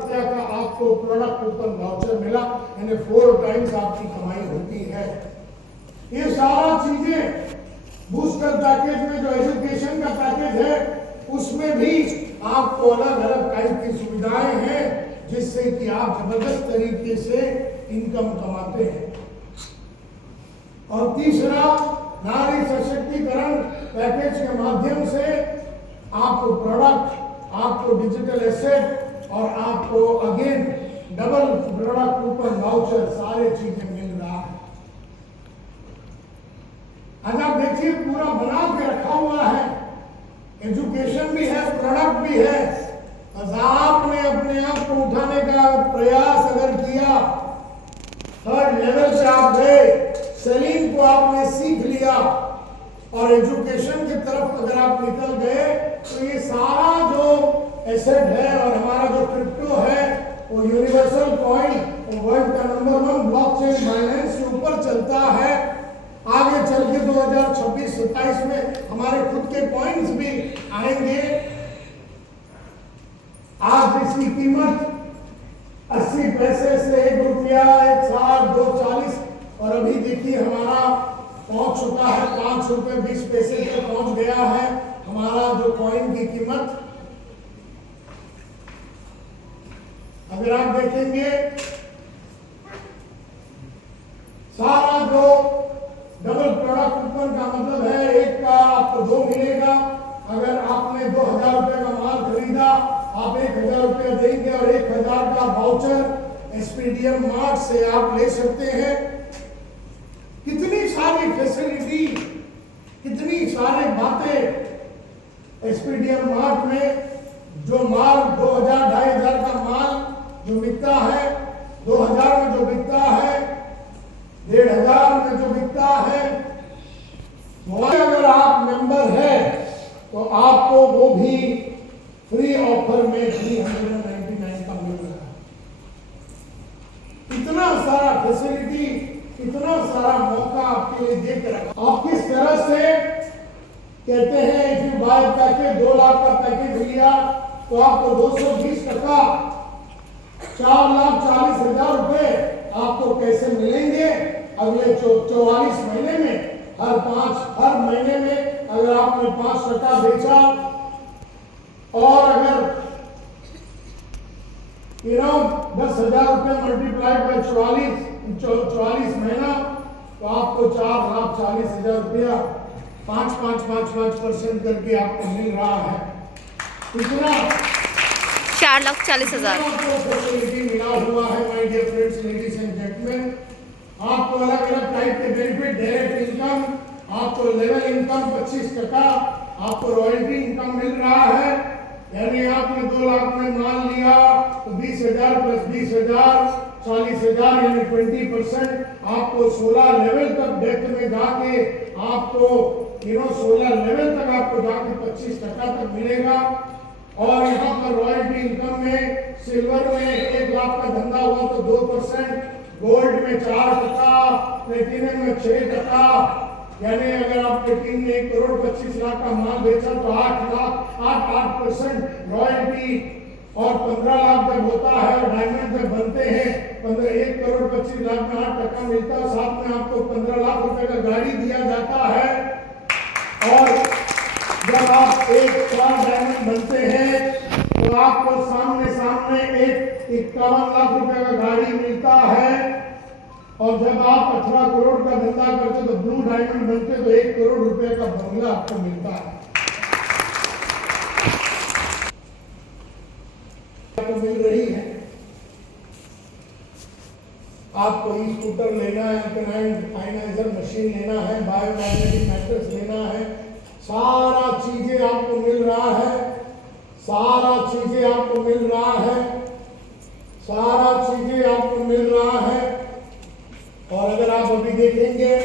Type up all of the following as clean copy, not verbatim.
रुपया का आपको प्रोडक्ट कूपन वाउचर मिला, यानी 4 टाइम्स आपकी कमाई होती है। ये सारा चीजें बूस्टर पैकेज में जो एजुकेशन का पैकेज है उसमें भी आपको अलग अलग टाइप की सुविधाएं हैं जिससे कि आप जबरदस्त तरीके से इनकम कमाते हैं। और तीसरा, नारी सशक्तिकरण पैकेज के माध्यम से आपको प्रोडक्ट, आपको डिजिटल एसेट और आपको again double product coupon voucher सारे चीजें मिल रहा है। आज आप देखिए पूरा बना के रखा हुआ है, एजुकेशन भी है, प्रोडक्ट भी है। बस आपने अपने आप को उठाने का प्रयास अगर किया, 3rd लेवल से आप गए, सेलिंग को आपने सीख लिया और एजुकेशन की तरफ अगर आप निकल गए तो ये सारा जो एसेट है और हमारा जो क्रिप्टो है वो यूनिवर्सल कॉइन वर्ल्ड का नंबर 1 ब्लॉकचेन बाइनेंस के ऊपर चलता है। आगे चल के 2026-27 में हमारे खुद के कॉइन्स भी आएंगे। आज इसकी कीमत 80 पैसे से 1 रुपया, 1.60, 2.40 और अभी देखिए हमारा पहुंच चुका है 5 रुपये 20 पैसे तक पहुंच गया है हमारा जो कॉइन की कीमत। अगर आप देखेंगे सारा जो डबल प्रोडक्ट कूपन का मतलब है, एक का आपको 2 मिलेगा। अगर आपने 2000 रुपये का माल खरीदा, आप 1000 रुपया देंगे और 1000 का वाउचर एसपीडीएम मार्ट से आप ले सकते हैं। कितनी सारी फैसिलिटी, कितनी सारी बातें एसपीडीएम मार्ट में। जो माल 2000, 2500 का माल जो बिकता है, 2000 में जो बिकता है, 1500 में जो बिकता है, वो अगर आप मेंबर है तो आपको वो भी फ्री ऑफर में 399 का मिल रहा है। इतना सारा फैसिलिटी, इतना सारा मौका आपके लिए देख रखा। आप किस तरह से कहते हैं if you buy package 2 lakh का पैकेज लिया तो आपको 220%, 4,40,000 रुपए आपको कैसे मिलेंगे अगले 44 महीने में। हर महीने में अगर आपने 5% बेचा और अगर 10,000 रुपये मल्टीप्लाइड बाय 44 महीना तो आपको 4,40,000 रुपया 5% करके आपको मिल रहा है। इतना 4,40,000 फैसिलिटी मिला हुआ है my dear friends, ladies and gentleman. आपको अलग अलग टाइप के बेनिफिट, डायरेक्ट इनकम, आपको लेवल इनकम 25%, आपको रॉयल्टी इनकम मिल रहा है। यानी आपने 2 लाख में माल लिया तो 20,000 प्लस 20,000 40,000 यानी 20%। आपको 16 लेवल तक डेप्थ में जाके आपको 16 लेवल तक आपको जाके 25% तक मिलेगा। और यहाँ पर रॉयल्टी इनकम में सिल्वर में 1 लाख का धंधा हुआ तो 2%, गोल्ड में 4%, प्लेटिनम में 6%। यानी अगर आप प्लेटिनम में 1,25,00,000 का माल बेचा तो 8% रॉयल्टी। और 15 लाख जब होता है और डायमंड जब बनते हैं 1,25,00,000 में 8% मिलता है। साथ में आपको 15 लाख रुपए का गाड़ी दिया जाता है। और जब आप 1 डायमंड बनते हैं तो आपको सामने एक 51 लाख रुपए का गाड़ी मिलता है। और जब आप 18 करोड़ का धंधा करते तो ब्लू डायमंड बनते तो 1 करोड़ रुपए का बंगला आपको मिलता है। आपको मिल रही है। आपको ई स्कूटर लेना है, आयनाइजर मशीन लेना है, बायोमैग्नेटिक मैट्रेस लेना है, सारा चीजें आपको मिल रहा है, सारा चीजें आपको मिल रहा है, सारा चीजें आपको मिल रहा है। और अगर आप अभी देखेंगे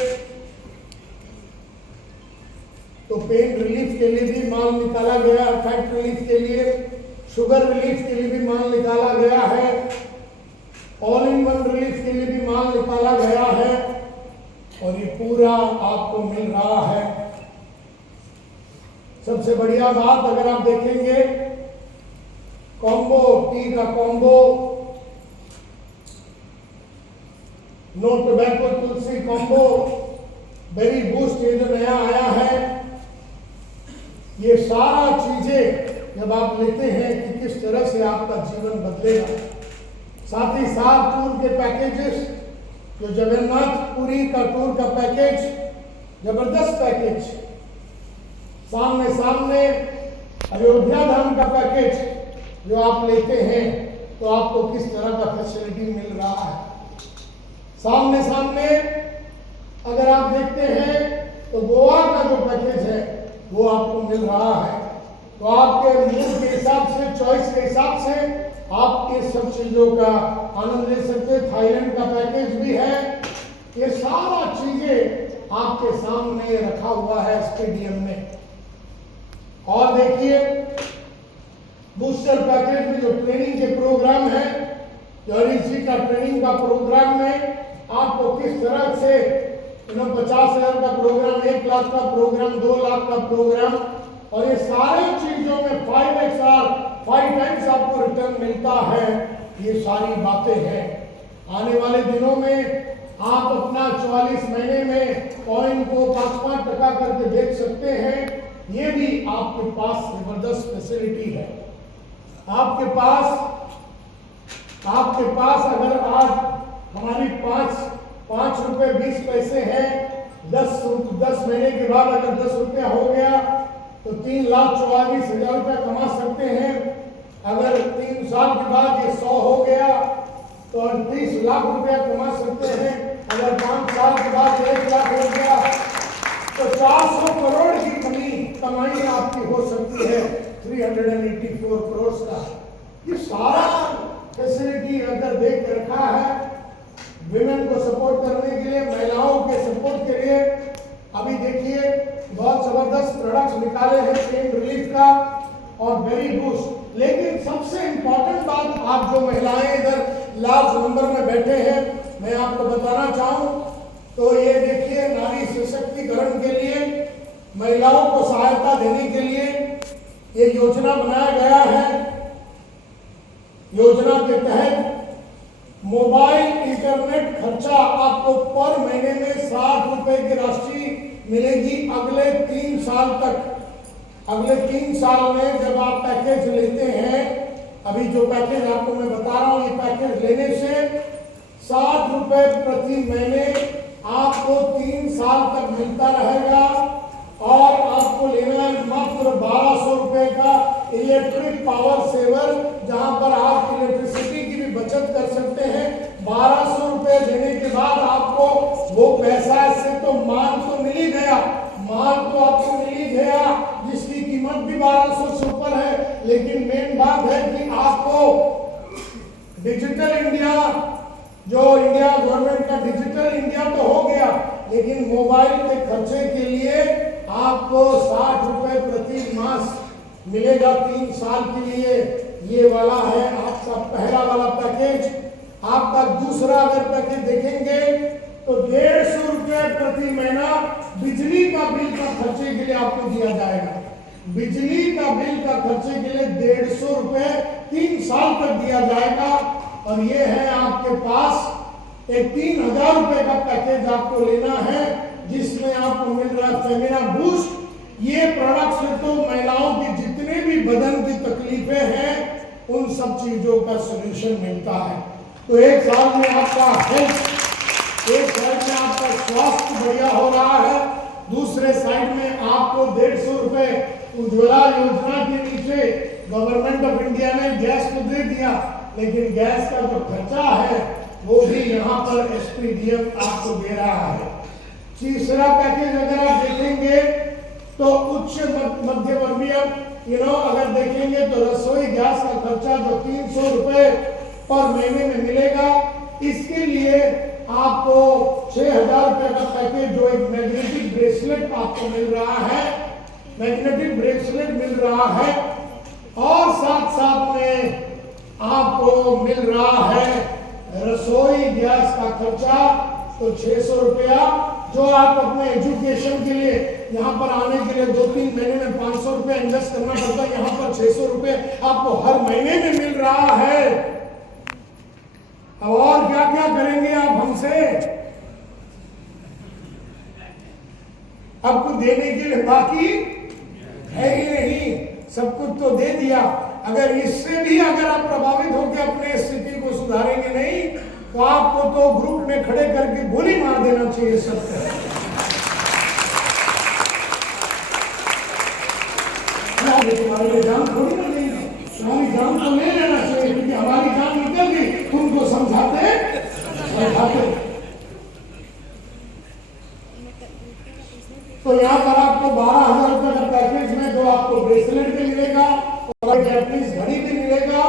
तो पेन रिलीफ के लिए भी माल निकाला गया, फैट रिलीफ के लिए, शुगर रिलीफ के लिए भी माल निकाला गया है, ऑल इन वन रिलीफ के लिए भी माल निकाला गया है। और ये पूरा आपको मिल रहा है। सबसे बढ़िया बात अगर आप देखेंगे कॉम्बो, टी का कॉम्बो, नो टोबैको तुलसी कॉम्बो, बेरी बूस्ट ये जो नया आया है, ये सारा चीजें जब आप लेते हैं कि किस तरह से आपका जीवन बदलेगा। साथ ही साथ टूर के पैकेजेस, जो जगन्नाथ पुरी का टूर का पैकेज, जबरदस्त पैकेज, सामने सामने अयोध्या धाम का पैकेज जो आप लेते हैं तो आपको किस तरह का फैसिलिटी मिल रहा है। सामने सामने अगर आप देखते हैं तो गोवा का जो पैकेज है वो आपको मिल रहा है। तो आपके मूड के हिसाब से, चॉइस के हिसाब से आप इस सब चीजों का आनंद ले सकते हैं। थाईलैंड का पैकेज भी है। ये सारा चीजें आपके सामने रखा हुआ है स्टेडियम में। और देखिए बूस्टर पैकेज में जो ट्रेनिंग के प्रोग्राम है, जी का ट्रेनिंग का प्रोग्राम में आपको किस तरह से 50,000 का प्रोग्राम, 1 लाख का प्रोग्राम, 2 लाख का प्रोग्राम, और ये सारे चीजों में 5 टाइम्स आपको रिटर्न मिलता है। ये सारी बातें हैं। आने वाले दिनों में आप अपना 44 महीने में कॉइन को 5-5 टका करके बेच सकते हैं। ये भी आपके पास जबरदस्त फैसिलिटी है। आपके पास अगर आज हमारी 5 रुपए 20 पैसे हैं, 10 महीने के बाद अगर 10 रुपया हो गया तो 3,44,000 रुपया कमा सकते हैं। अगर 3 साल के बाद ये 100 हो गया तो 38 लाख रुपया कमा सकते हैं। अगर 5 साल के बाद 1 लाख हो गया तो 400 करोड़ की कमाई आपकी हो सकती है। 384 करोड़ का ये सारा फैसिलिटी अगर देख रखा है विमेन को सपोर्ट करने के लिए, महिलाओं के सपोर्ट के लिए। अभी देखिए बहुत जबरदस्त प्रोडक्ट्स निकाले हैं पेन रिलीफ का और बेरी बूस्ट। लेकिन सबसे इंपॉर्टेंट बात, आप जो महिलाएं इधर लार्ज नंबर में बैठे हैं, मैं आपको बताना चाहूं तो ये देखिए नारी सशक्तिकरण के लिए, महिलाओं को सहायता देने के लिए ये योजना बनाया गया है। योजना के तहत मोबाइल इंटरनेट खर्चा आपको पर महीने में 60 रुपए की राशि मिलेगी अगले 3 साल तक। अगले 3 साल में जब आप पैकेज लेते हैं, अभी जो पैकेज आपको मैं बता रहा हूं, ये पैकेज लेने से 60 रुपए प्रति महीने आपको 3 साल तक मिलता रहेगा। और आपको लेना है मात्र 1200 रुपए का इलेक्ट्रिक पावर सेवर, जहां पर आप इलेक्ट्रिसिटी की भी बचत कर सकते हैं। 1200 रुपए देने के बाद आपको वो पैसा से तो माल तो मिल ही गया, माल तो आपको मिल ही गया जिसकी कीमत भी 1200 से ऊपर है। लेकिन मेन बात है कि आपको डिजिटल इंडिया, जो इंडिया गवर्नमेंट का डिजिटल इंडिया तो हो गया, लेकिन मोबाइल के खर्चे के लिए आपको 60 रुपए प्रति मास मिलेगा 3 साल के लिए। ये वाला है आपका पहला वाला पैकेज। आपका दूसरा अगर पैकेज देखेंगे तो 150 रुपए प्रति महीना बिजली का बिल का खर्चे के लिए आपको दिया जाएगा। बिजली का बिल का खर्चे के लिए 150 रुपए 3 साल तक दिया जाएगा। और ये है आपके पास एक 3,000 रुपए का पैकेज आपको लेना है, जिसमें आपको मिल रहा है फेमिना बूस्ट। ये प्रोडक्ट से तो महिलाओं की जितने भी बदन की तकलीफें हैं उन सब चीजों का सॉल्यूशन मिलता है। तो एक साल में आपका हेल्थ, एक साइड में आपका स्वास्थ्य बढ़िया हो रहा है, दूसरे साइड में आपको 150 रुपए उज्ज्वला योजना के नीचे गवर्नमेंट ऑफ इंडिया ने गैस को दे दिया, लेकिन गैस का जो खर्चा है वो भी यहाँ पर एसपीडीएम आपको दे रहा है। तीसरा पैकेज अगर आप देखेंगे तो उच्च मध्य वर्गीय अगर देखेंगे तो रसोई गैस का खर्चा जो 300 रुपए पर महीने में मिलेगा, इसके लिए आपको 6,000 रुपए का पैकेज, जो एक मैग्नेटिक ब्रेसलेट आपको मिल रहा है, मैग्नेटिक ब्रेसलेट मिल रहा है, और साथ साथ में आपको मिल रहा है रसोई गैस का खर्चा तो 600 रुपया जो आप अपने एजुकेशन के लिए यहाँ पर आने के लिए 2-3 महीने में 500 रुपए इन्वेस्ट करना पड़ता है, यहाँ पर 600 रुपए आपको हर महीने में मिल रहा है। अब और क्या क्या करेंगे आप हमसे? आपको देने के लिए बाकी है ही नहीं, सब कुछ तो दे दिया। अगर इससे भी अगर आप प्रभावित होकर अपने स्थिति को सुधारेंगे नहीं, तो आपको तो ग्रुप में खड़े करके गोली मार देना चाहिए सबको। तुम्हारे लिए जान थोड़ी ना देंगे, तुम्हारी जान तो ले लेना चाहिए, क्योंकि हमारी जान निकल गई तुमको समझाते बैठाते। तो यहाँ पर आपको 12,000 रुपए का पैकेज में जो आपको ब्रेसलेट भी मिलेगा और जैपनीज घड़ी भी मिलेगा,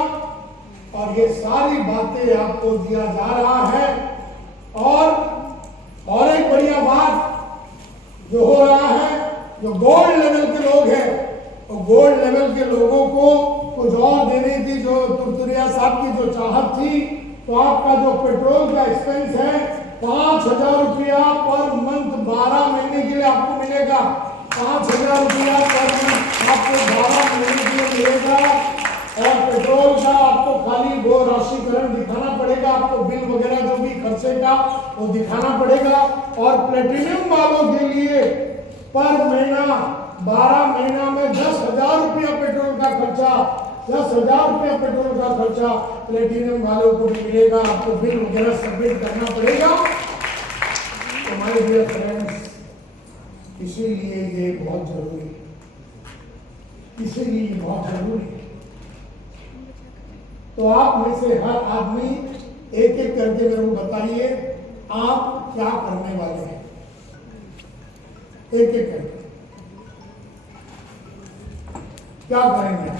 और ये सारी बातें आपको दिया जा रहा है। और एक बढ़िया बात जो हो रहा है, जो गोल्ड लेवल के लोग हैं, तो गोल्ड लेवल के लोगों को कुछ और देने की जो तुरतुरिया साहब की जो चाहत थी, तो आपका जो पेट्रोल का एक्सपेंस है 5,000 रुपया पर मंथ 12 महीने के लिए आपको मिलेगा। 5,000 रुपया पर मंथ आपको 12 महीने के लिए मिलेगा। और पेट्रोल का आपको खाली वो राशिकरण दिखाना पड़ेगा, आपको बिल वगैरह जो भी खर्चे का वो दिखाना पड़ेगा। और प्लेटिनियम वालों के लिए पर महीना 12 महीना में 10,000 रुपया पेट्रोल का खर्चा, 10,000 रुपया पेट्रोल का खर्चा प्लेटिनियम वालों को भी मिलेगा। आपको बिल वगैरह सबमिट करना पड़ेगा। तो माय डियर फ्रेंड्स, इसीलिए ये बहुत जरूरी है, इसीलिए ये बहुत जरूरी है। तो आप में से हर आदमी एक एक करके मेरे को बताइए आप क्या करने वाले हैं, एक एक करके क्या करेंगे।